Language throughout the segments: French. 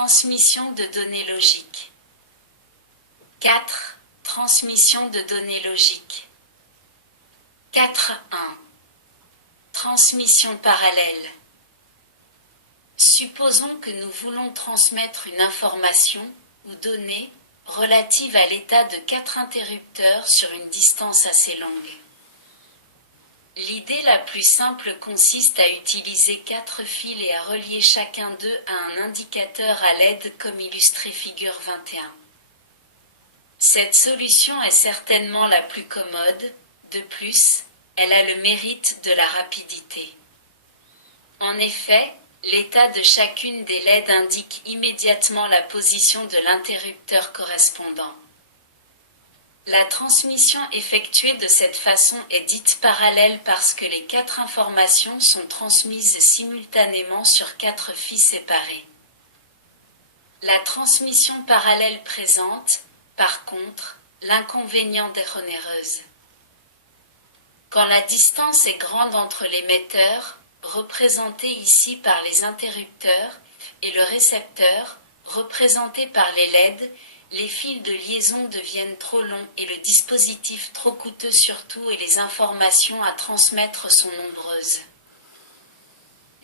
Transmission de données logiques. 4. Transmission de données logiques. 4.1. Transmission parallèle. Supposons que nous voulons transmettre une information ou donnée relative à l'état de 4 interrupteurs sur une distance assez longue. L'idée la plus simple consiste à utiliser 4 fils et à relier chacun d'eux à un indicateur à LED comme illustré figure 21. Cette solution est certainement la plus commode, de plus, elle a le mérite de la rapidité. En effet, l'état de chacune des LED indique immédiatement la position de l'interrupteur correspondant. La transmission effectuée de cette façon est dite parallèle parce que les 4 informations sont transmises simultanément sur 4 fils séparés. La transmission parallèle présente, par contre, l'inconvénient d'être onéreuse. Quand la distance est grande entre l'émetteur, représenté ici par les interrupteurs, et le récepteur, représenté par les LED, les fils de liaison deviennent trop longs et le dispositif trop coûteux surtout et les informations à transmettre sont nombreuses.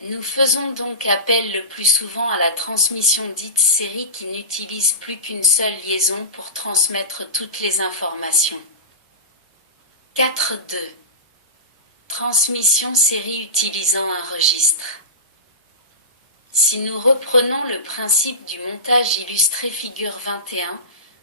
Nous faisons donc appel le plus souvent à la transmission dite série qui n'utilise plus qu'une seule liaison pour transmettre toutes les informations. 4.2. Transmission série utilisant un registre. Si nous reprenons le principe du montage illustré figure 21,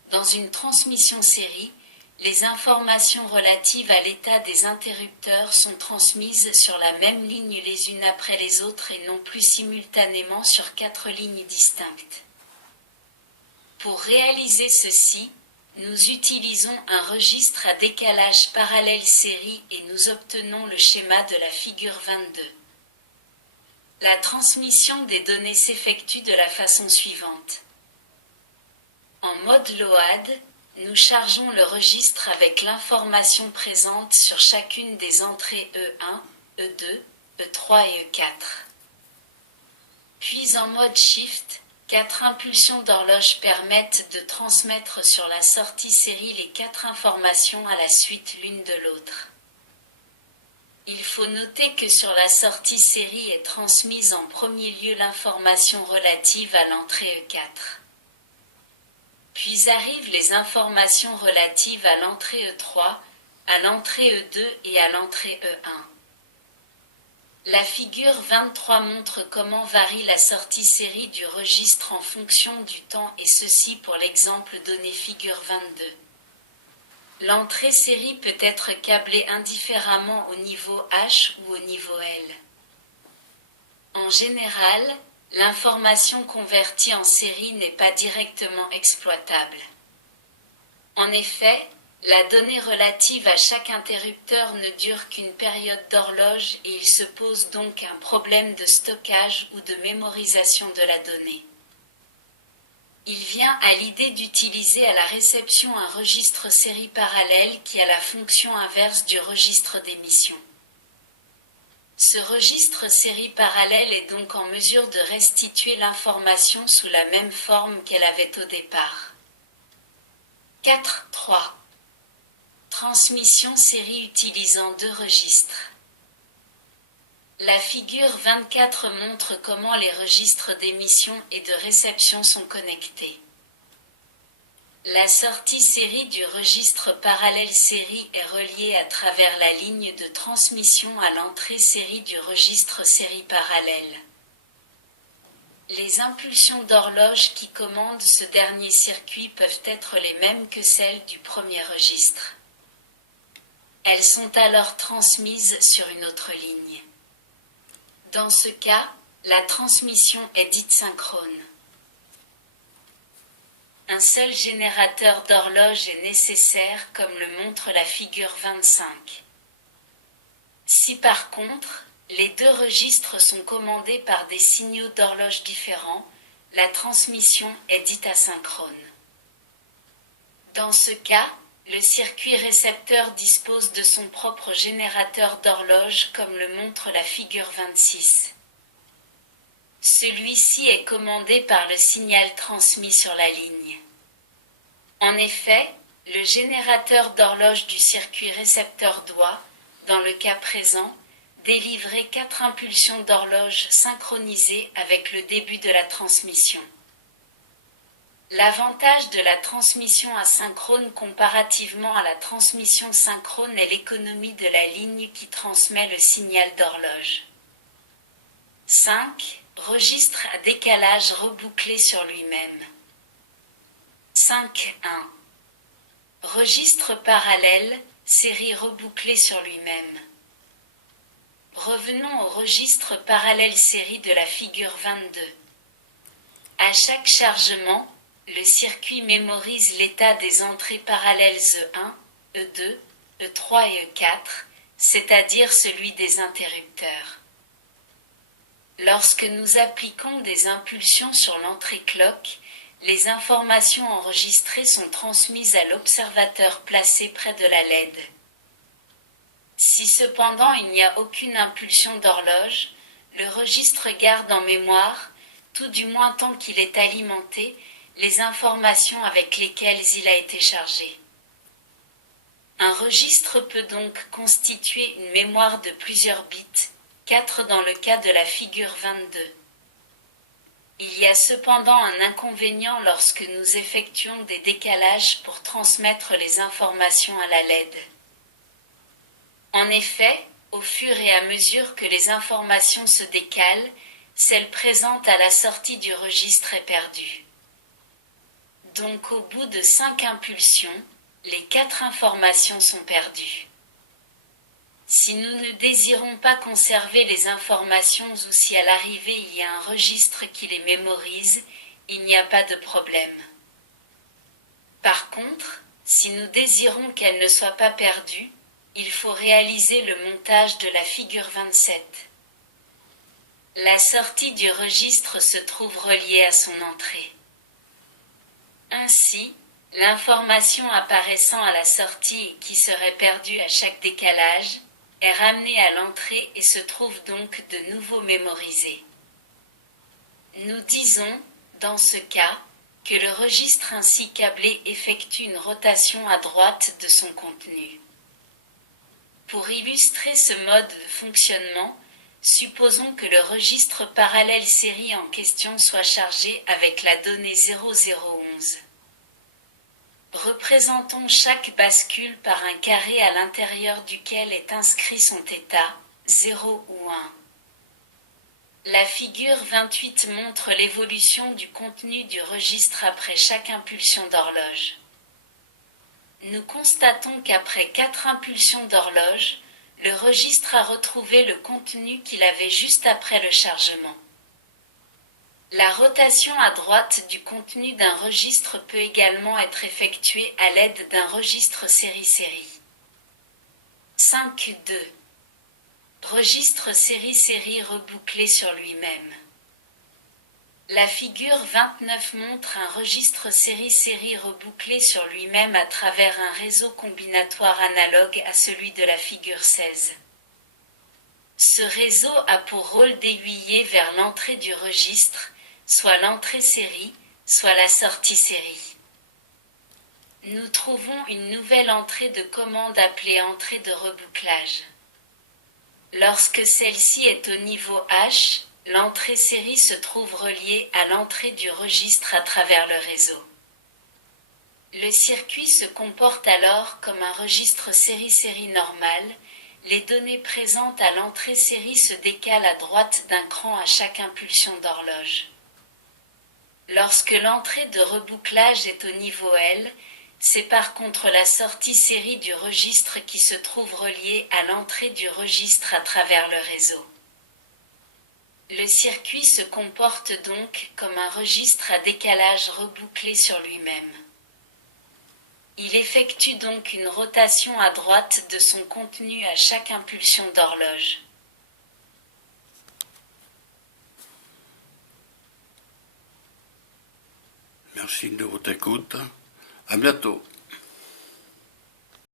dans une transmission série, les informations relatives à l'état des interrupteurs sont transmises sur la même ligne les unes après les autres et non plus simultanément sur 4 lignes distinctes. Pour réaliser ceci, nous utilisons un registre à décalage parallèle série et nous obtenons le schéma de la figure 22. La transmission des données s'effectue de la façon suivante. En mode load, nous chargeons le registre avec l'information présente sur chacune des entrées E1, E2, E3 et E4. Puis en mode shift, 4 impulsions d'horloge permettent de transmettre sur la sortie série les 4 informations à la suite l'une de l'autre. Il faut noter que sur la sortie série est transmise en premier lieu l'information relative à l'entrée E4. Puis arrivent les informations relatives à l'entrée E3, à l'entrée E2 et à l'entrée E1. La figure 23 montre comment varie la sortie série du registre en fonction du temps et ceci pour l'exemple donné figure 22. L'entrée série peut être câblée indifféremment au niveau H ou au niveau L. En général, l'information convertie en série n'est pas directement exploitable. En effet, la donnée relative à chaque interrupteur ne dure qu'une période d'horloge et il se pose donc un problème de stockage ou de mémorisation de la donnée. Il vient à l'idée d'utiliser à la réception un registre série parallèle qui a la fonction inverse du registre d'émission. Ce registre série parallèle est donc en mesure de restituer l'information sous la même forme qu'elle avait au départ. 4.3. Transmission série utilisant 2 registres. La figure 24 montre comment les registres d'émission et de réception sont connectés. La sortie série du registre parallèle série est reliée à travers la ligne de transmission à l'entrée série du registre série parallèle. Les impulsions d'horloge qui commandent ce dernier circuit peuvent être les mêmes que celles du premier registre. Elles sont alors transmises sur une autre ligne. Dans ce cas, la transmission est dite synchrone. Un seul générateur d'horloge est nécessaire comme le montre la figure 25. Si par contre, les 2 registres sont commandés par des signaux d'horloge différents, la transmission est dite asynchrone. Dans ce cas, le circuit récepteur dispose de son propre générateur d'horloge comme le montre la figure 26. Celui-ci est commandé par le signal transmis sur la ligne. En effet, le générateur d'horloge du circuit récepteur doit, dans le cas présent, délivrer 4 impulsions d'horloge synchronisées avec le début de la transmission. L'avantage de la transmission asynchrone comparativement à la transmission synchrone est l'économie de la ligne qui transmet le signal d'horloge. 5. Registre à décalage rebouclé sur lui-même. 5.1. Registre parallèle, série rebouclée sur lui-même. Revenons au registre parallèle série de la figure 22. À chaque chargement, le circuit mémorise l'état des entrées parallèles E1, E2, E3 et E4, c'est-à-dire celui des interrupteurs. Lorsque nous appliquons des impulsions sur l'entrée clock, les informations enregistrées sont transmises à l'observateur placé près de la LED. Si cependant il n'y a aucune impulsion d'horloge, le registre garde en mémoire, tout du moins tant qu'il est alimenté, les informations avec lesquelles il a été chargé. Un registre peut donc constituer une mémoire de plusieurs bits, 4 dans le cas de la figure 22. Il y a cependant un inconvénient lorsque nous effectuons des décalages pour transmettre les informations à la LED. En effet, au fur et à mesure que les informations se décalent, celle présente à la sortie du registre est perdue. Donc au bout de 5 impulsions, les 4 informations sont perdues. Si nous ne désirons pas conserver les informations ou si à l'arrivée il y a un registre qui les mémorise, il n'y a pas de problème. Par contre, si nous désirons qu'elles ne soient pas perdues, il faut réaliser le montage de la figure 27. La sortie du registre se trouve reliée à son entrée. Ainsi, l'information apparaissant à la sortie et qui serait perdue à chaque décalage est ramenée à l'entrée et se trouve donc de nouveau mémorisée. Nous disons, dans ce cas, que le registre ainsi câblé effectue une rotation à droite de son contenu. Pour illustrer ce mode de fonctionnement, supposons que le registre parallèle série en question soit chargé avec la donnée 0011. Représentons chaque bascule par un carré à l'intérieur duquel est inscrit son état, 0 ou 1. La figure 28 montre l'évolution du contenu du registre après chaque impulsion d'horloge. Nous constatons qu'après 4 impulsions d'horloge, le registre a retrouvé le contenu qu'il avait juste après le chargement. La rotation à droite du contenu d'un registre peut également être effectuée à l'aide d'un registre série-série. 5.2. Registre série-série rebouclé sur lui-même. La figure 29 montre un registre série-série rebouclé sur lui-même à travers un réseau combinatoire analogue à celui de la figure 16. Ce réseau a pour rôle d'aiguiller vers l'entrée du registre, soit l'entrée série, soit la sortie série. Nous trouvons une nouvelle entrée de commande appelée entrée de rebouclage. Lorsque celle-ci est au niveau H, l'entrée série se trouve reliée à l'entrée du registre à travers le réseau. Le circuit se comporte alors comme un registre série-série normal. Les données présentes à l'entrée série se décalent à droite d'un cran à chaque impulsion d'horloge. Lorsque l'entrée de rebouclage est au niveau L, c'est par contre la sortie série du registre qui se trouve reliée à l'entrée du registre à travers le réseau. Le circuit se comporte donc comme un registre à décalage rebouclé sur lui-même. Il effectue donc une rotation à droite de son contenu à chaque impulsion d'horloge. Merci de votre écoute. À bientôt.